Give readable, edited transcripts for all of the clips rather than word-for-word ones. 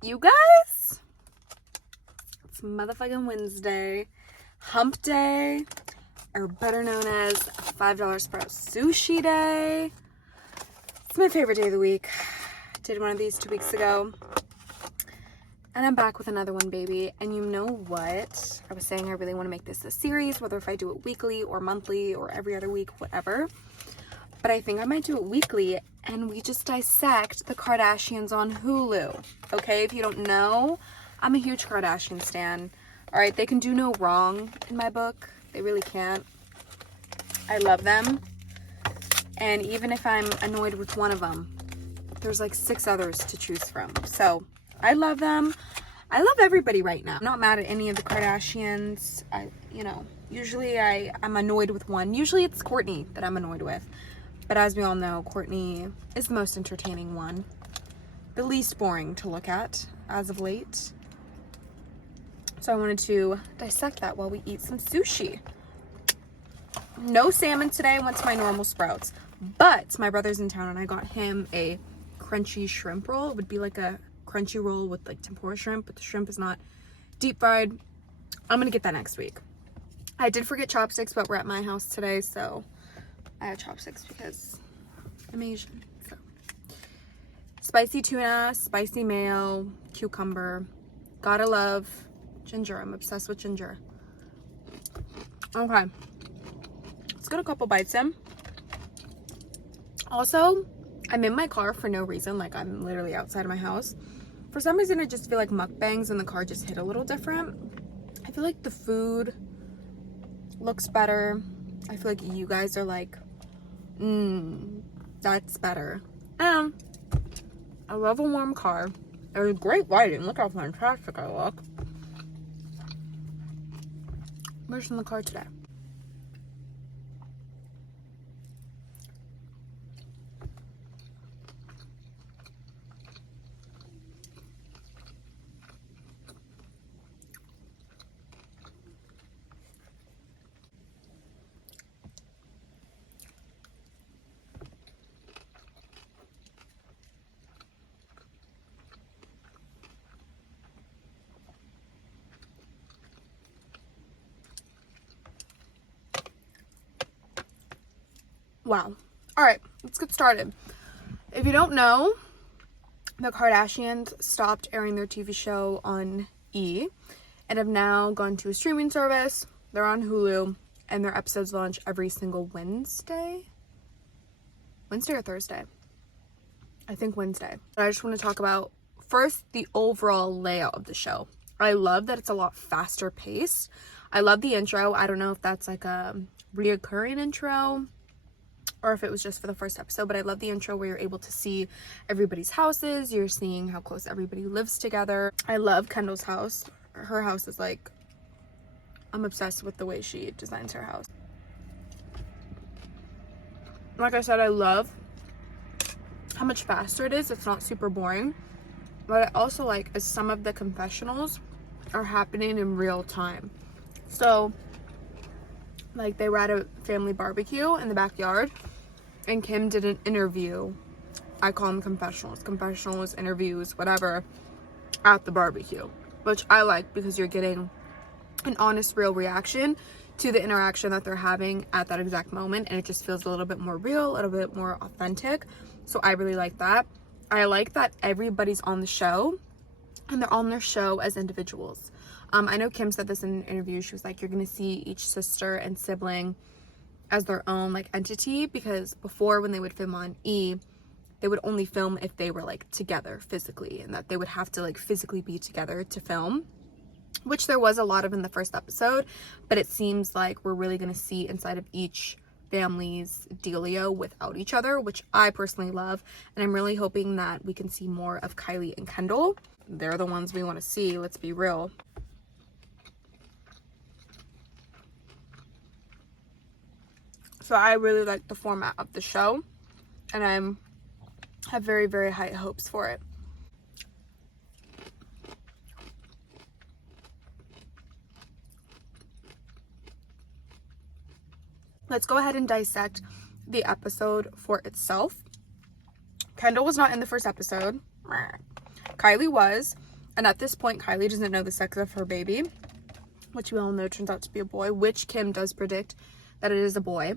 You guys, it's motherfucking Wednesday, hump day, or better known as $5 per sushi day. It's my favorite day of the week. Did one of these 2 weeks ago, and I'm back with another one, baby. And you know what? I was saying I really want to make this a series, whether if I do it weekly or monthly or every other week, whatever. But I think I might do it weekly, and we just dissect the Kardashians on Hulu. Okay, if you don't know, I'm a huge Kardashian stan. All right, they can do no wrong in my book. They really can't. I love them. And even if I'm annoyed with one of them, there's like 6 others to choose from. So I love them. I love everybody right now. I'm not mad at any of the Kardashians. Usually I'm annoyed with one. Usually it's Kourtney that I'm annoyed with. But as we all know, Kourtney is the most entertaining one. The least boring to look at as of late. So I wanted to dissect that while we eat some sushi. No salmon today. I went to my normal Sprouts. But my brother's in town and I got him a crunchy shrimp roll. It would be like a crunchy roll with like tempura shrimp, but the shrimp is not deep fried. I'm gonna get that next week. I did forget chopsticks, but we're at my house today, so I have chopsticks because I'm Asian. So spicy tuna, spicy mayo, cucumber. Gotta love ginger. I'm obsessed with ginger. Okay, let's get a couple bites in. Also, I'm in my car for no reason. Like, I'm literally outside of my house. For some reason, I just feel like mukbangs in the car just hit a little different. I feel like the food looks better. I feel like you guys are like, that's better. And I love a warm car. There's great lighting. Look how fantastic I look. Where's in the car today? Wow. All right, let's get started. If you don't know, the Kardashians stopped airing their TV show on E! And have now gone to a streaming service. They're on Hulu, and their episodes launch every single Wednesday. Wednesday or Thursday? I think Wednesday. But I just want to talk about, first, the overall layout of the show. I love that it's a lot faster paced. I love the intro. I don't know if that's like a reoccurring intro or if it was just for the first episode, but I love the intro where you're able to see everybody's houses. You're seeing how close everybody lives together. I love Kendall's house. Her house is like, I'm obsessed with the way she designs her house. Like I said, I love how much faster it is. It's not super boring. But I also like is some of the confessionals are happening in real time. So, like, they were at a family barbecue in the backyard, and Kim did an interview. I call them confessionals, interviews, whatever, at the barbecue, which I like because you're getting an honest, real reaction to the interaction that they're having at that exact moment, and it just feels a little bit more real, a little bit more authentic. So I really like that. I like that everybody's on the show, and they're on their show as individuals. I know Kim said this in an interview. She was like, you're going to see each sister and sibling as their own like entity, because before, when they would film on E!, they would only film if they were like together physically, and that they would have to like physically be together to film, which there was a lot of in the first episode. But it seems like we're really going to see inside of each family's dealio without each other, which I personally love. And I'm really hoping that we can see more of Kylie and Kendall. They're the ones we want to see, let's be real. So I really like the format of the show, and I have very, very high hopes for it. Let's go ahead and dissect the episode for itself. Kendall was not in the first episode. Kylie was. And at this point, Kylie doesn't know the sex of her baby, which we all know turns out to be a boy, which Kim does predict that it is a boy.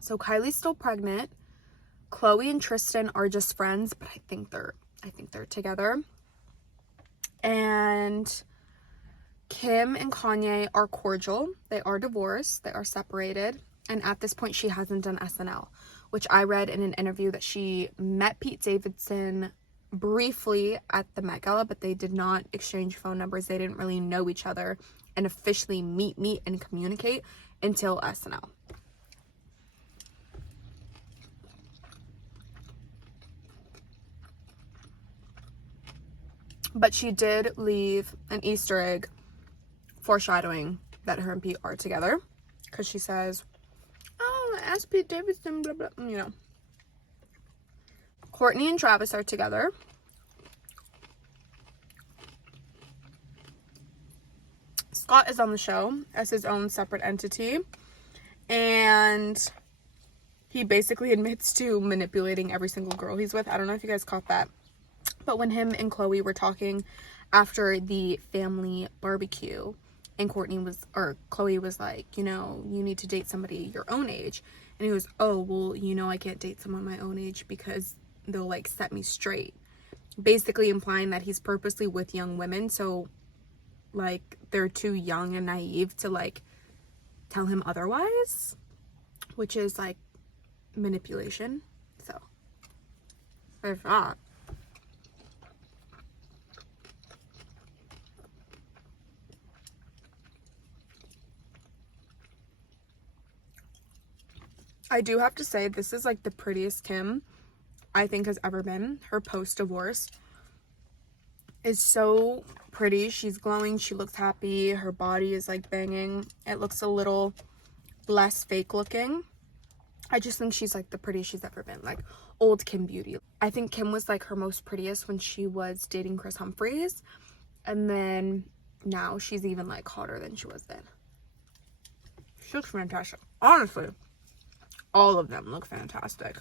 So Kylie's still pregnant. Khloe and Tristan are just friends, but I think they're together. And Kim and Kanye are cordial. They are divorced. They are separated. And at this point, she hasn't done SNL, which I read in an interview that she met Pete Davidson briefly at the Met Gala, but they did not exchange phone numbers. They didn't really know each other and officially meet and communicate until SNL. But she did leave an Easter egg foreshadowing that her and Pete are together, because she says, oh, ask Pete Davidson, blah, blah, you know. Kourtney and Travis are together. Scott is on the show as his own separate entity, and he basically admits to manipulating every single girl he's with. I don't know if you guys caught that, but when him and Khloe were talking after the family barbecue, and Khloe was like, you know, you need to date somebody your own age, and he was, oh, well, you know, I can't date someone my own age because they'll like set me straight, basically implying that he's purposely with young women, so like they're too young and naive to like tell him otherwise, which is like manipulation. So there's that. I do have to say, this is like the prettiest Kim I think has ever been. Her post-divorce is so pretty. She's glowing. She looks happy. Her body is like banging. It looks a little less fake looking. I just think she's like the prettiest she's ever been. Like old Kim beauty. I think Kim was like her most prettiest when she was dating Chris Humphries. And then now she's even like hotter than she was then. She looks fantastic. Honestly, all of them look fantastic.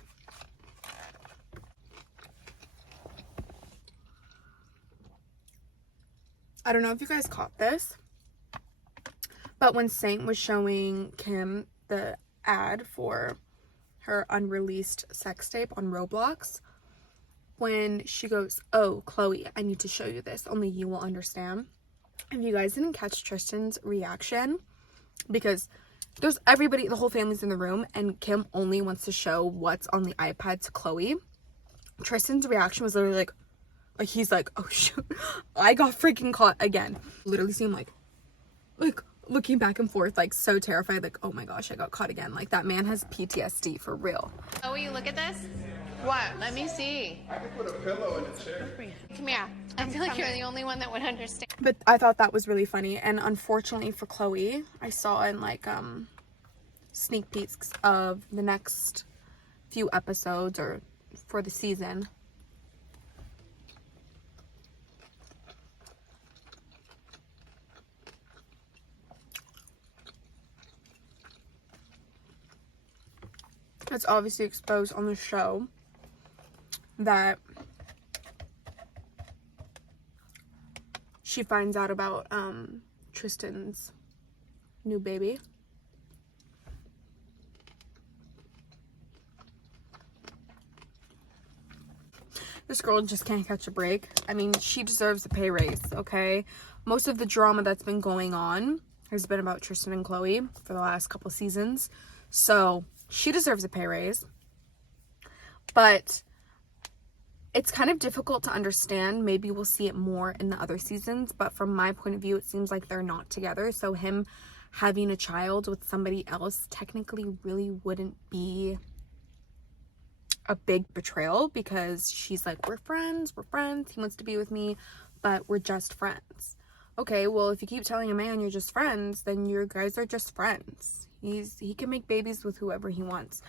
I don't know if you guys caught this, but when Saint was showing Kim the ad for her unreleased sex tape on Roblox, when she goes, oh, Khloe, I need to show you this, only you will understand. If you guys didn't catch Tristan's reaction, because there's everybody, the whole family's in the room, and Kim only wants to show what's on the iPad to Khloe. Tristan's reaction was literally like he's like, oh shoot, I got freaking caught again. Literally seemed like looking back and forth, like so terrified, like, oh my gosh, I got caught again. Like that man has PTSD for real. Oh, you look at this? What? Let me see. I could put a pillow in a chair. Come here. I feel like you're the only one that would understand. But I thought that was really funny, and unfortunately for Khloe, I saw in like sneak peeks of the next few episodes or for the season, it's obviously exposed on the show that she finds out about Tristan's new baby. This girl just can't catch a break. I mean, she deserves a pay raise, okay? Most of the drama that's been going on has been about Tristan and Khloe for the last couple seasons. So she deserves a pay raise. But it's kind of difficult to understand. Maybe we'll see it more in the other seasons. But from my point of view, it seems like they're not together. So him having a child with somebody else technically really wouldn't be a big betrayal, because she's like, we're friends, he wants to be with me, but we're just friends. Okay, well, if you keep telling a man you're just friends, then you guys are just friends. He can make babies with whoever he wants.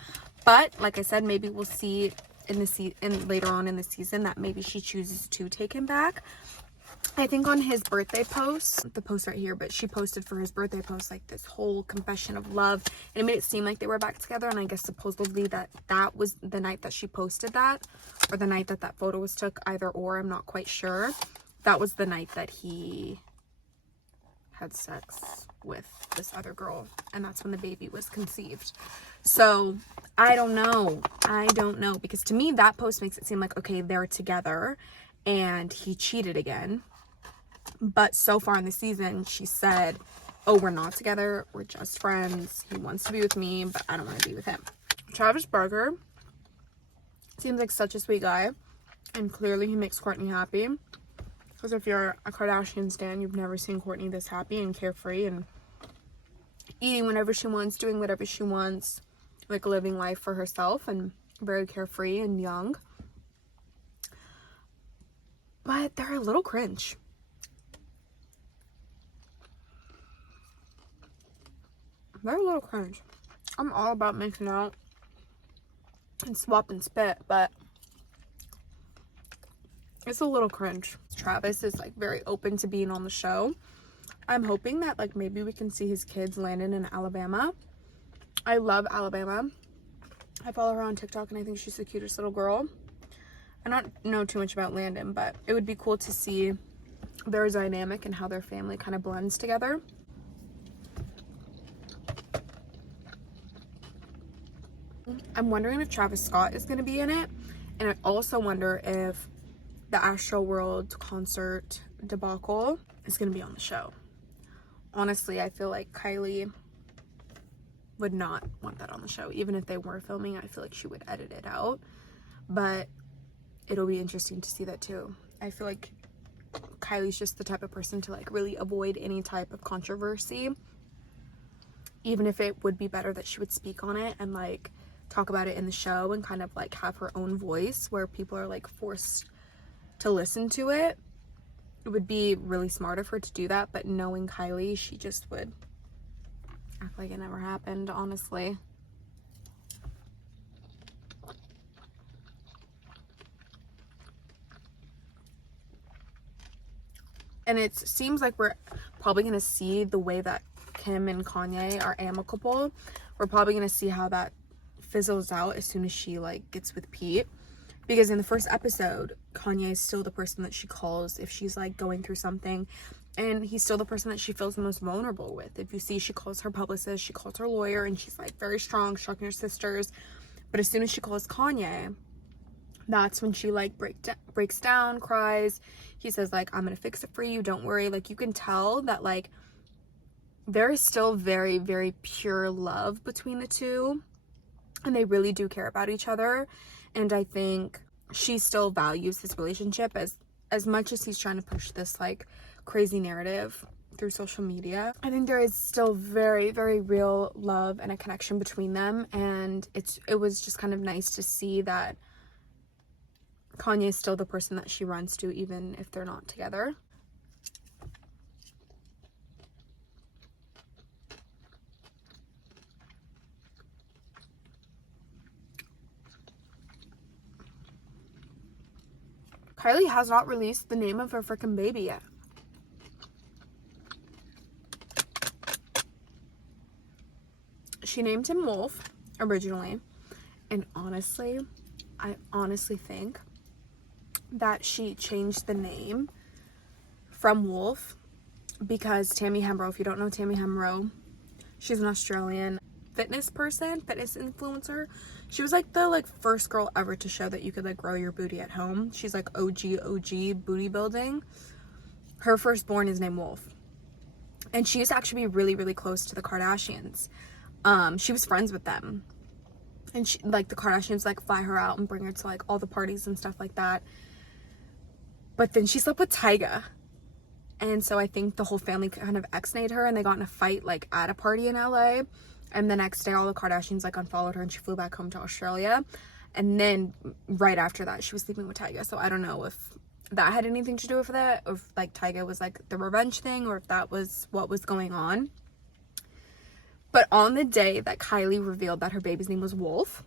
But like I said, maybe we'll see in the later on in the season that maybe she chooses to take him back. I think on his birthday post, the post right here, but she posted for his birthday post like this whole confession of love, and it made it seem like they were back together. And I guess supposedly that was the night that she posted that, or the night that that photo was took, either or, I'm not quite sure. That was the night that he had sex with this other girl, and that's when the baby was conceived. So I don't know, because to me that post makes it seem like, okay, they're together and he cheated again. But so far in the season, she said, oh, we're not together, we're just friends, he wants to be with me, but I don't want to be with him. Travis Barker seems like such a sweet guy, and clearly he makes Kourtney happy, because if you're a Kardashian stan, you've never seen Kourtney this happy and carefree and eating whenever she wants, doing whatever she wants, like living life for herself, and very carefree and young. But they're a little cringe. They're a little cringe. I'm all about making out and swap and spit, but it's a little cringe. Travis is like very open to being on the show. I'm hoping that like maybe we can see his kids landing in Alabama. I love Alabama. I follow her on TikTok and I think she's the cutest little girl. I don't know too much about Landon, but it would be cool to see their dynamic and how their family kind of blends together. I'm wondering if Travis Scott is going to be in it, and I also wonder if the Astroworld concert debacle is going to be on the show. Honestly, I feel like Kylie would not want that on the show. Even if they were filming, I feel like she would edit it out, but it'll be interesting to see that too. I feel like Kylie's just the type of person to like really avoid any type of controversy, even if it would be better that she would speak on it and like talk about it in the show and kind of like have her own voice where people are like forced to listen to it. It would be really smart of her to do that, but knowing Kylie, she just would act like it never happened, honestly. And it seems like we're probably going to see the way that Kim and Kanye are amicable. We're probably going to see how that fizzles out as soon as she like gets with Pete, because in the first episode Kanye is still the person that she calls if she's like going through something, and he's still the person that she feels the most vulnerable with. If you see, she calls her publicist, she calls her lawyer, and she's like very strong, stroking her sisters. But as soon as she calls Kanye, that's when she like breaks down, cries. He says like, I'm gonna fix it for you, don't worry. Like you can tell that like there is still very, very pure love between the two, and they really do care about each other. And I think she still values this relationship as much as he's trying to push this like crazy narrative through social media. I think there is still very, very real love and a connection between them, and it was just kind of nice to see that Kanye is still the person that she runs to even if they're not together. Kylie has not released the name of her freaking baby yet. She named him Wolf originally, and honestly, I honestly think that she changed the name from Wolf because Tammy Hembrow, if you don't know Tammy Hembrow, she's an Australian fitness influencer. She was like the first girl ever to show that you could like grow your booty at home. She's like OG booty building. Her firstborn is named Wolf, and she used to actually be really, really close to the Kardashians. She was friends with them, and she, like, the Kardashians like fly her out and bring her to like all the parties and stuff like that. But then she slept with Tyga, and so I think the whole family kind of ex-nayed her, and they got in a fight like at a party in LA. And the next day, all the Kardashians like unfollowed her, and she flew back home to Australia. And then right after that, she was sleeping with Tyga. So I don't know if that had anything to do with that, or if like Tyga was like the revenge thing, or if that was what was going on. But on the day that Kylie revealed that her baby's name was Wolf,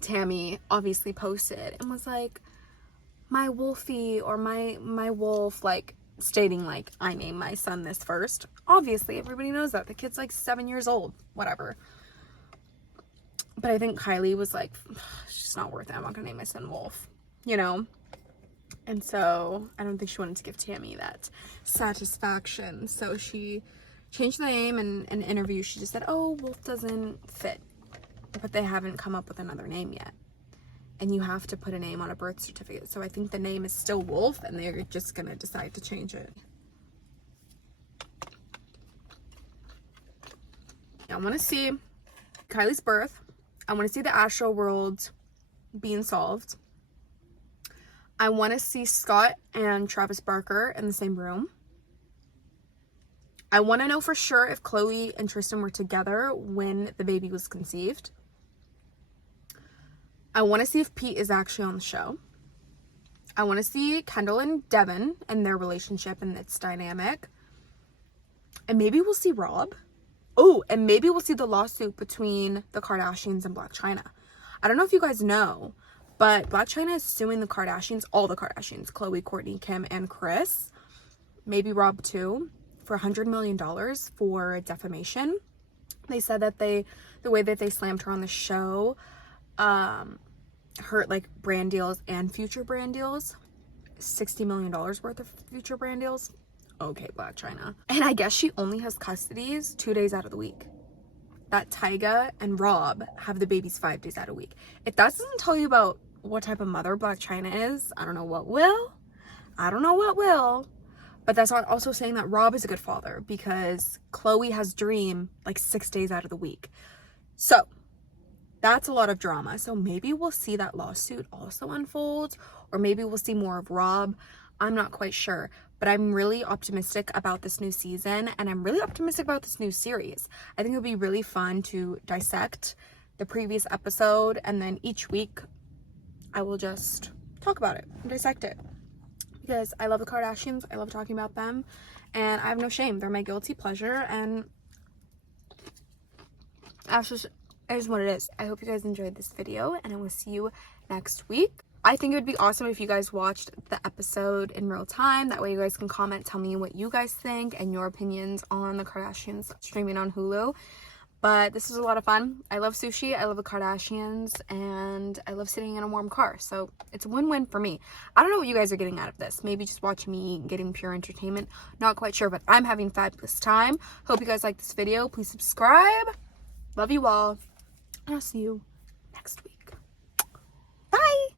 Tammy obviously posted and was like, my Wolfie or my Wolf, like stating like I named my son this first. Obviously, everybody knows that. The kid's like 7 years old, whatever. But I think Kylie was like, it's just not worth it. I'm not gonna name my son Wolf, you know? And so I don't think she wanted to give Tammy that satisfaction. So she changed the name, and in an interview she just said, oh, Wolf doesn't fit. But they haven't come up with another name yet. And you have to put a name on a birth certificate. So I think the name is still Wolf, and they're just gonna decide to change it. I wanna see Kylie's birth. I want to see the Astro World being solved. I want to see Scott and Travis Barker in the same room. I want to know for sure if Chloe and Tristan were together when the baby was conceived. I want to see if Pete is actually on the show. I want to see Kendall and Devin and their relationship and its dynamic. And maybe we'll see Rob. Oh, and maybe we'll see the lawsuit between the Kardashians and Blac Chyna. I don't know if you guys know, but Blac Chyna is suing the Kardashians, all the Kardashians, Khloe, Kourtney, Kim, and Kris, maybe Rob too, for $100 million for defamation. They said that the way that they slammed her on the show hurt like brand deals and future brand deals. $60 million worth of future brand deals. Okay, Blac Chyna. And I guess she only has custodies 2 days out of the week. That Tyga and Rob have the babies 5 days out of the week. If that doesn't tell you about what type of mother Blac Chyna is, I don't know what will. I don't know what will. But that's not also saying that Rob is a good father, because Chloe has Dream like 6 days out of the week. So that's a lot of drama. So maybe we'll see that lawsuit also unfold, or maybe we'll see more of Rob. I'm not quite sure. But I'm really optimistic about this new season, and I'm really optimistic about this new series. I think it would be really fun to dissect the previous episode, and then each week I will just talk about it and dissect it. Because I love the Kardashians, I love talking about them, and I have no shame. They're my guilty pleasure, and that's just, it is what it is. I hope you guys enjoyed this video, and I will see you next week. I think it would be awesome if you guys watched the episode in real time. That way you guys can comment, tell me what you guys think and your opinions on the Kardashians streaming on Hulu. But this was a lot of fun. I love sushi, I love the Kardashians, and I love sitting in a warm car. So it's a win-win for me. I don't know what you guys are getting out of this. Maybe just watching me getting pure entertainment. Not quite sure, but I'm having a fabulous time. Hope you guys like this video. Please subscribe. Love you all. And I'll see you next week. Bye!